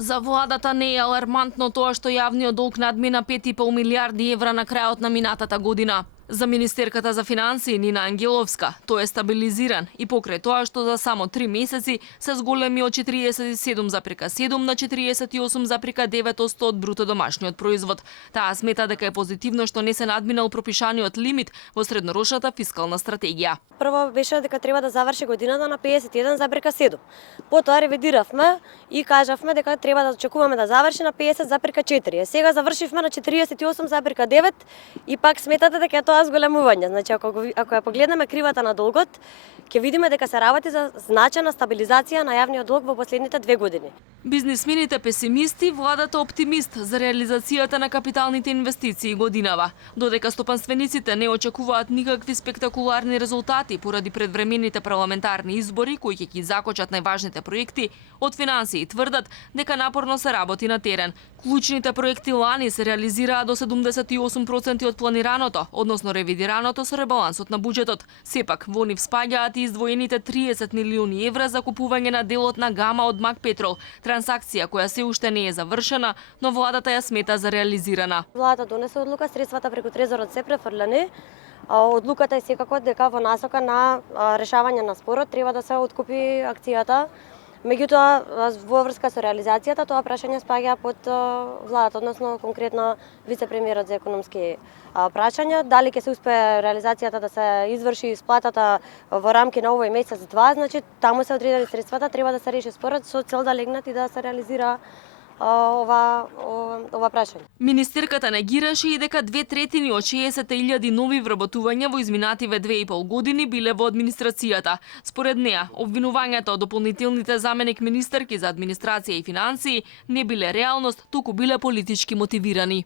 За владата не е алармантно тоа што јавниот долг надмина 5,5 милиарди евра на крајот на минатата година. За министерката за финансии Нина Ангеловска, тој е стабилизиран и покрај тоа што за само 3 месеци се зголеми од 47,7 на 48,9% од бруто домашниот производ. Таа смета дека е позитивно што не се надминал пропишаниот лимит во среднорочната фискална стратегија. Прво беше дека треба да заврши годината на 51,7. Потоа ревидиравме и кажавме дека треба да очекуваме да заврши на 50,4. Сега завршивме на 48,9 и пак сметате дека тоа зголемување. Значи ако ја погледнеме кривата на долгот, ќе видиме дека се работи за значајна стабилизација на јавниот долг во последните 2 години. Бизнисмените песимисти, владата оптимист за реализацијата на капиталните инвестиции годинава. Додека стопанствениците не очекуваат никакви спектакуларни резултати поради предвремените парламентарни избори кои ќе ги закочат најважните проекти, од финансии тврдат дека напорно се работи на терен. Клучните проекти лани се реализираа до 78% од планираното, односно ревидираното со ребалансот на буџетот. Сепак, во нив спаѓаат и издвоените 30 милиони евра за купување на делот на Гама од Мак Петрол, трансакција која се уште не е завршена, но владата ја смета за реализирана. Владата донесе одлука средствата преку трезорот се префрлени. Одлуката е секако дека во насока на решавање на спорот треба да се откупи акцијата. Меѓутоа, во врска со реализацијата, тоа прашање спаѓа под владата, односно конкретно вице-премиерот за економски прашања. Дали ќе се успее реализацијата да се изврши исплатата во рамки на овој месец-два, значи таму се одредени средствата, треба да се реши спорот со цел да легнат и да се реализира ова прашање. Министерката негираше и дека 2/3 од 60.000 нови вработувања во изминативе 2,5 години биле во администрацијата. Според неа, обвинувањата од дополнителните заменик министерки за администрација и финансии не биле реалност, туку биле политички мотивирани.